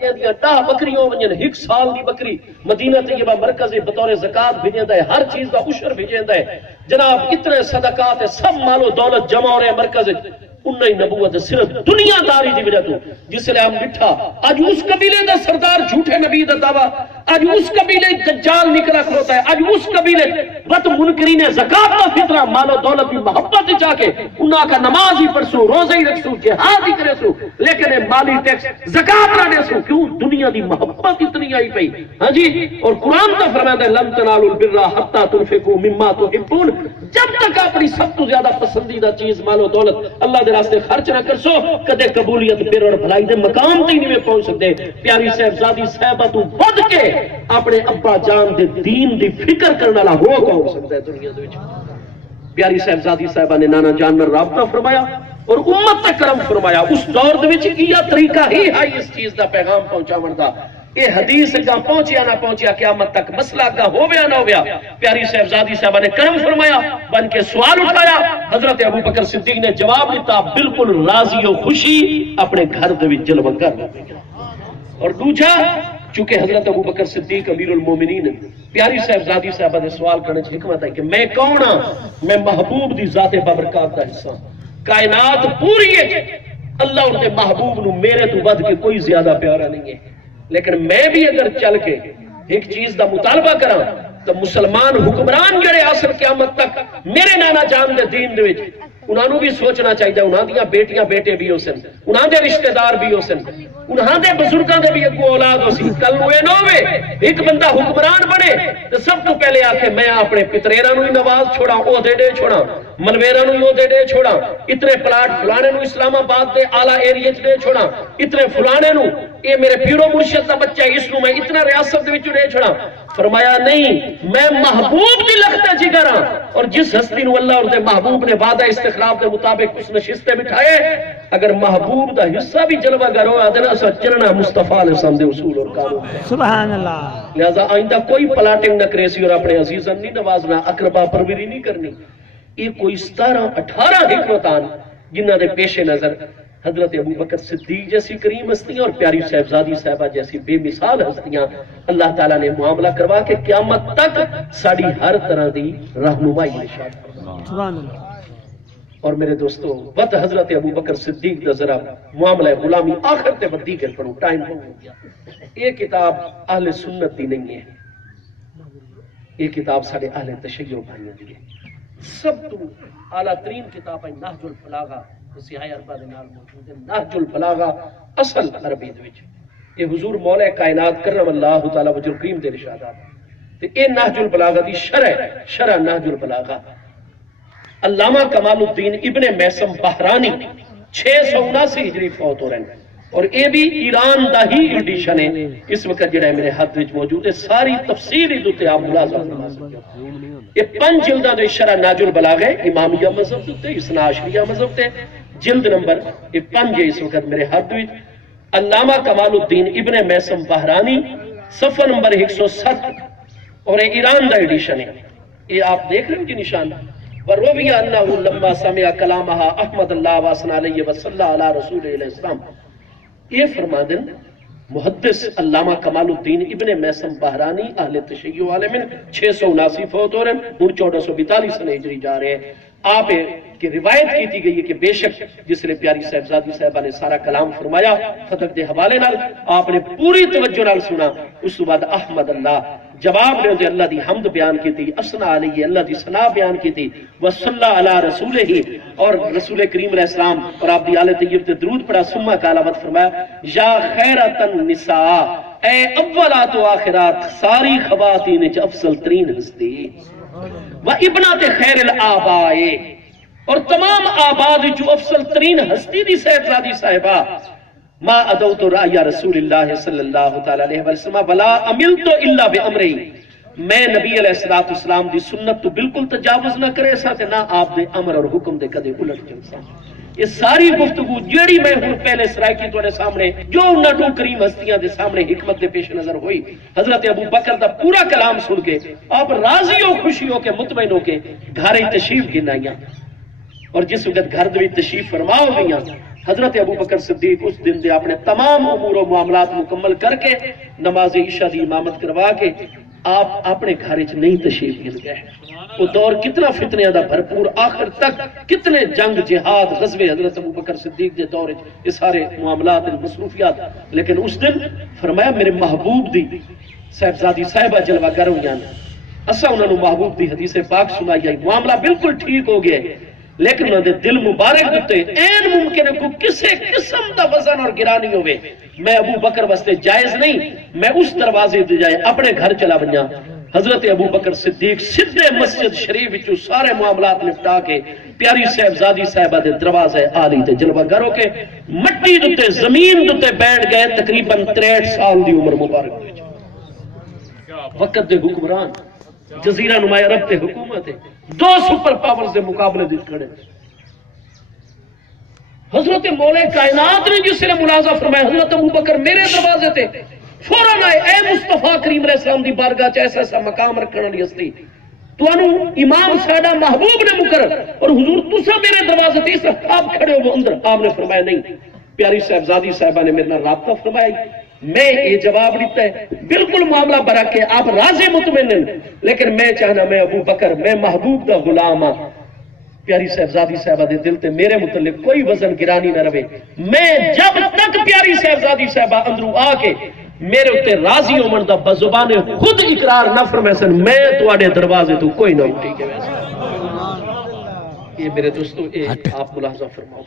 جہاں 10 بکریوں ونجن 1 سال دی بکری مدینہ طیبہ مرکز بطور زکات بھیجندا ہے، ہر چیز دا عشر بھیجندا ہے جناب، اتنے صدقات سب مال و دولت جمع ہو رہے ہیں مرکز، انہاں ہی نبوت صرف دنیا داری دی وجہ تو جس لئے ہم بٹھا اج اس قبیلے دا سردار جھوٹے نبی دا دعویٰ، اج اس قبیلے دجال نکلا کھلوتا ہے، اج اس قبیلے بد منکرین زکات کا فطرہ مال و دولت کی محبت جا کے انہاں کا نماز ہی پڑھسو، روزہ ہی رکھسو، جہاد ہی کرے سو، لیکن مالی ٹیکس زکات نہ دے سو، کیوں؟ دنیا دی محبت اتنی آئی پئی، ہاں جی، اور قرآن کا فرماتا ہے لن تنالوا البر حتی تنفقوا مما تحبون، جب تک اپنی سب تو زیادہ پسندیدہ چیز مال و دولت اللہ دے راستے خرچ نہ کر سو کدے قبولیت بر اور بھلائی دے مقام تے نہیں پہنچ سکتے۔ پیاری صاحبزادی صاحبہ تو بد کے اپنے ابا جان دے دین دی فکر کرنے والا ہو کون سکتا ہے دنیا دے وچ؟ پیاری صاحبزادی صاحبہ نے نانا جان میں رابطہ فرمایا اور امت تک کرم فرمایا، اس دور دے وچ کیا طریقہ ہی ہے اس چیز دا پیغام پہنچاون دا، یہ حدیث کا پہنچیا نہ پہنچیا قیامت تک مسئلہ کا ہو گیا نہ ہو گیا، پیاری صاحبزادی صاحبہ نے کرم فرمایا، بن کے سوال اٹھایا، حضرت ابو بکر صدیق نے جواب دیتا بالکل راضی و خوشی اپنے گھر دے وچ جلوہ گر۔ اور دوجا چونکہ حضرت ابو بکر صدیق امیر المومنین، پیاری صاحبزادی صاحبہ نے سوال کرنے سے حکمت ہے کہ میں کون ہاں؟ میں محبوب دی ذات بابرکات دا حصہ، کائنات پوری ہے اللہ اور دے محبوب نو میرے تو ود کے کوئی زیادہ پیارا نہیں ہے، لیکن میں بھی اگر چل کے ایک چیز دا مطالبہ کراں تو مسلمان حکمران جڑے اصل قیامت تک میرے نانا جان دے دین دے وچ انہاں بھی سوچنا چاہیے، انہاں دیاں بیٹیاں بیٹے بھی ہو سن، انہاں دے رشتہ دار بھی ہو سن، انہاں دے بزرگاں دے بھی اگو اولاد ہو سی، کل ہوئے نہ ہوئے ایک بندہ حکمران بنے تو سب تو پہلے آکے میں اپنے پتریراں نو ہی نواز چھوڑا، او دے دے چھوڑا، منویراں نو ہی دے دے چھوڑا، اتنے پلاٹ فلانے نو اسلام آباد دے اعلیٰ ایریے دے چھوڑا، اتنے فلانے نو یہ میرے پیرو مرشد دا بچہ ہے اس نو میں اتنا ریاست دے وچوں دے چھوڑا۔ فرمایا نہیں، میں محبوب دی لگتا جگر ہاں، اور جس ہستی نو اللہ اور دے محبوب نے وعدہ استخلاف دے مطابق اس نشستے بٹھائے، اگر محبوب دا حصہ بھی جلوہ گر ہو آدھنا اسا چلنا مصطفیٰ علیہ السلام دے اصول اور قانون، سبحان اللہ۔ لہذا آئندہ کوئی پلاٹنگ نہ کریسی اور اپنے عزیزن نہیں نوازنا، اقربا پروری نہیں کرنی۔ یہ کوئی 17-18 حکمتان جنہ دے پیش نظر حضرت ابو بکر صدیق جیسی کریم ہستیاں اور پیاری صاحبزادی صاحبہ جیسی بے مثال ہستیاں اللہ تعالیٰ نے معاملہ کروا کے قیامت تک ساڑی ہر طرح دی رہنمائی نشان سبحان اللہ۔ اور میرے دوستو وقت حضرت ابو بکر صدیق دا ذرا معاملہ غلامی آخر تے بدی کر پڑھوں، ٹائم ہو گیا۔ یہ کتاب اہل سنت دی نہیں ہے، یہ کتاب سارے اہل تشیع بھائیوں دی ہے، سب تو اعلیٰ ترین کتاب ہے نہج البلاغہ، سیاہ اربع دے نال موجود ہے، نہج البلاغہ اصل عربی دے وچ، یہ حضور مولا کائنات کرم اللہ تعالی وجہ کریم دے ارشادات، تے اے نہج البلاغہ دی شرح نہج البلاغہ علامہ کمال الدین ابن میسم بحرانی 679 ہجری فوت ہو رہے ہیں، اور اے بھی ایران دا ہی ایڈیشن ہے اس وقت جڑا میرے ہاتھ وچ موجود ہے، ساری تفسیر ادھر تے آپ ملاحظہ فرما سکتے ہو۔ یہ 5 جلداں دے شرح نہج البلاغہ ہے، امامیہ مذہب تے اثنا عشریہ مذہب تے، جلد نمبر یہ 5 ہے اس وقت میرے ہاتھ وچ، علامہ کمال الدین ابن میسم بحرانی، صفحہ نمبر 107، اور یہ ایران دا ایڈیشن ہے، یہ آپ دیکھ رہے ہو جی نشان۔ وروی انہ لما سمع کلامہا احمد اللہ واسن علیہ وصلی علی رسول علیہ السلام، یہ فرما دن محدث علامہ کمال الدین ابن میسم بحرانی اہل تشیع عالمن 679 فوت ہو رہے ہیں، 1442 سنہ ہجری جا رہے ہیں۔ آپ کی روایت کی تھی گئی ہے کہ بے شک جس نے پیاری صاحبزادی صاحبہ نے سارا کلام فرمایا فتح دے حوالے نال آپ نے پوری توجہ نال سنا، اس کے بعد احمد اللہ جواب نے دے اللہ دی حمد بیان کی تھی، اسنا علیہ اللہ دی ثنا بیان کی تھی، وصلی علی رسولہ ہی، اور رسول کریم علیہ السلام اور آپ دی آل طیب تے درود پڑھا، ثم کا علامت فرمایا یا خیرۃ النساء، اے اولات و آخرات ساری خواتین وچ افضل ترین ہستی، و ابنات خیر الآباء، اور تمام آباد جو افضل ترین ہستی دی صاحبزادی صاحبہ، ما ادوت رأی رسول اللہ صلی اللہ تعالی علیہ وسلم ولا عملت الا بامرہ، میں نبی علیہ السلام دی سنت تو بالکل تجاوز نہ کرے سا تے نہ آپ دے امر اور حکم دے کدے الٹ چل سا۔ یہ ساری گفتگو جیڑی میں ہوں پہلے سرائے کی تھوڑے سامنے جو انہاں دو کریم ہستیاں دے سامنے حکمت دے پیش نظر ہوئی، حضرت ابو بکر دا پورا کلام سن کے آپ راضی ہو، خوشی ہو کے مطمئن ہو کے گھر تشریف گنائیاں، اور جس وقت گھر دے تشریف فرما ہو گئیاں حضرت ابو بکر صدیق اس دن دے اپنے تمام امور و معاملات مکمل کر کے نماز عشاء دی امامت کروا کے آپ اپنے گھر وچ نہیں تشریف گر گئے. وہ دور کتنا فتنیاں دا بھرپور، آخر تک کتنے جنگ جہاد غزوے حضرت ابو بکر صدیق دے دور وچ یہ سارے معاملات مصروفیات. لیکن اس دن فرمایا میرے محبوب دی صاحبزادی صاحبہ جلوہ گر ہوئیاں، اسا انہوں نے محبوب دی حدیث پاک سنائی آئی، معاملہ بالکل ٹھیک ہو گئے، لیکن انہوں نے دل مبارک دیتے این ممکن ہے کوئی کسے قسم دا وزن اور گرانی ہوئے میں ابو بکر واسطے جائز نہیں، میں اس دروازے دے جائے اپنے گھر چلا بنیا. حضرت ابو بکر صدیق سدھے مسجد شریف وچوں سارے معاملات نپٹا کے پیاری صاحبزادی صاحبہ دے دروازے آلی تے جلوہ گر ہو کے مٹی دتے زمین دتے بیٹھ گئے. تقریباً 63 سال دی عمر مبارک ہوئی. وقت دے حکمران، جزیرہ نما عرب تے حکومت ہے، 2 سپر پاورز دے مقابلے دے کھڑے. حضرت مولا کائنات نے جس نے ملازہ فرمایا حضرت ابو بکر میرے دروازے تے فوراً آئے، اے مصطفیٰ کریم علیہ السلام دی بارگاہ چ ایسا ایسا مقام رکھنے والی ہستی، تو امام ساڈا محبوب نے مقرر اور حضور تسا میرے دروازے تے اس آپ کھڑے ہو اندر. آپ نے فرمایا نہیں. پیاری صاحبزادی صاحبہ نے میرے نال رابطہ فرمایا، میں یہ جواب دیتا ہے بالکل معاملہ برک ہے، آپ راضی مطمئن ہیں، لیکن میں چاہنا میں ابو بکر میں محبوب دا غلام ہاں. پیاری صاحبزادی صاحبہ دے دل تے میرے متعلق کوئی وزن گرانی نہ رہے. میں جب تک پیاری صاحبزادی صاحبہ اندروں آ کے میرے اتنے راضی ہومن دا بزبان خود اقرار نہ فرمائے سن میں تواڈے دروازے تو کوئی نہ اٹھی گئے. یہ میرے دوستو آپ ملاحظہ فرماؤ.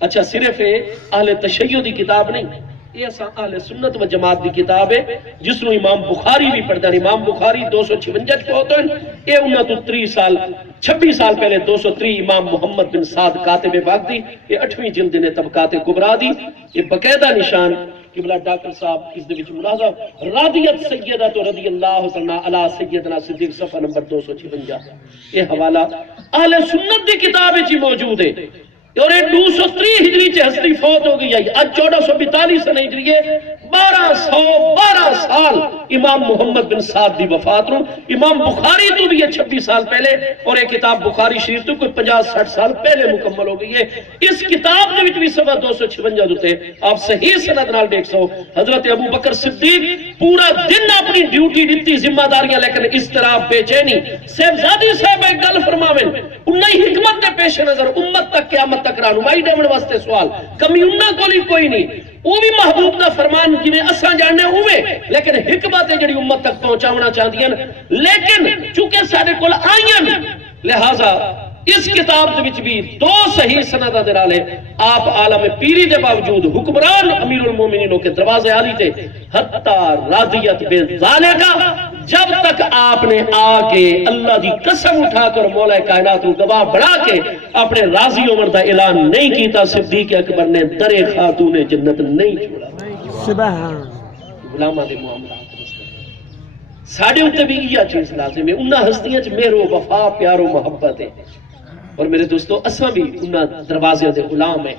اچھا صرف اہل تشیع دی کتاب نہیں، یہ اہل سنت و جماعت دی کتاب ہے جس نو امام بخاری بھی پڑھتا ہے. امام بخاری 256 فوت ہوئے، یہ انہاں تو 26 سال پہلے 203 امام محمد بن سعد کاتب وقت دی، یہ 8ویں جلد نے طبقات کبریٰ دی. یہ باقاعدہ نشان قبلہ ڈاکٹر صاحب اس دے وچ ملاحظہ راضیت سیدہ تو رضی اللہ تعالی علی سیدنا صدیق صفحہ نمبر 256. یہ حوالہ اہل سنت دی کتاب وچ موجود ہے. اور 203 ہجری چ ہستی فوت ہو گئی ہے. آج 1442 سن ہجری ہے، 1212 سال امام محمد بن سعد دی وفات رو. امام بخاری تو بھی 26 سال پہلے، اور ایک کتاب بخاری شریف تو کوئی 50-60 سال پہلے مکمل ہو گئی ہے. اس کتاب دے وچ بھی صفحہ 256 ہوتے آپ صحیح سند نال دیکھ سو. حضرت ابو بکر صدیق پورا دن اپنی ڈیوٹی دیتی ذمہ داریاں، لیکن اس طرح بے چینی. صاحبزادی صاحب ایک گل فرماویں، انہی حکمت کے پیش نظر امت تک قیامت تک رہنمائی دیون واسطے سوال کمی انہاں کولی کوئی نہیں. وہ بھی محبوب دا فرمان جویں اساں جاننے ہوئے، لیکن حکمت ہے جڑی امت تک پہنچاونا چاہدیاں. لیکن چونکہ ساڈے کول آئیاں، لہذا اس کتاب دے وچ بھی 2 صحیح سنداں دے نال آپ عالم پیری دے باوجود حکمران امیر المومنینوں کے دروازے عالی تھے حتی راضیت بذالک، جب تک آپ نے آ کے اللہ دی قسم اٹھا کر مولا کائنات کو گواہ بنا کے اپنے راضی عمر دا اعلان نہیں کیتا، صدیق اکبر نے در خاتون جنت نہیں چھوڑا. سبحان غلاماں دے معاملات ساڑھے ہوتے بھی یہ چیز لازم ہے. انہاں ہستیاں چ مہر و وفا پیار و محبت ہے. اور میرے دوستو اساں بھی انہاں دروازے دے غلام ہیں.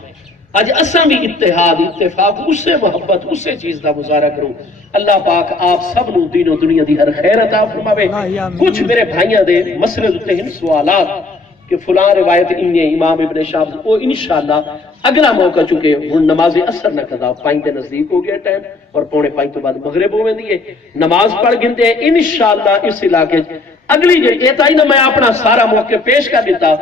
آج اساں بھی اتحاد اتفاق اسے محبت اسے چیز دا مظاہرہ کروں. اللہ پاک آپ سب نو دین و دنیا دی ہر خیر عطا فرماوے. کچھ میرے بھائیاں دے مسئلے ہوتے ہیں سوالات کہ فلاں روایت انہیں امام ابن شہاب وہ انشاءاللہ اگلا موقع چکے ہن نماز اثر نہ قضا 5 دے نزدیک ہو گیا ٹائم اور 4:45 تو بعد مغرب ہو ویندی ہے. نماز پڑھ گنتے ہیں انشاءاللہ اس علاقے اگلی یہ تائی نہ میں اپنا سارا موقع پیش کر دیتا.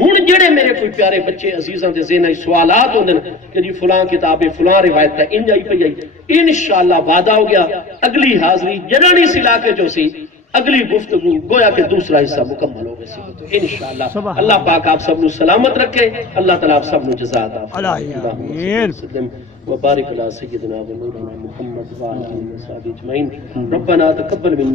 ہن جڑے میرے کوئی پیارے بچے عزیزاں دے ذہن سوالات ہوندے کہ جی فلاں کتاب فلاں روایت تے انج آئی پئی آئی، انشاءاللہ وعدہ ہو گیا اگلی حاضری جڑا نہیں اس علاقے جو سی اگلی گفتگو گویا کہ دوسرا حصہ مکمل ہو گئی انشاءاللہ. اللہ پاک آپ سب نو سلامت رکھے. اللہ تعالیٰ آپ سب نو جزا عطا فرمائے. وبارک علی سیدنا و مولانا محمد و علی آلہ و صحبہ اجمعین. ربنا تقبل منا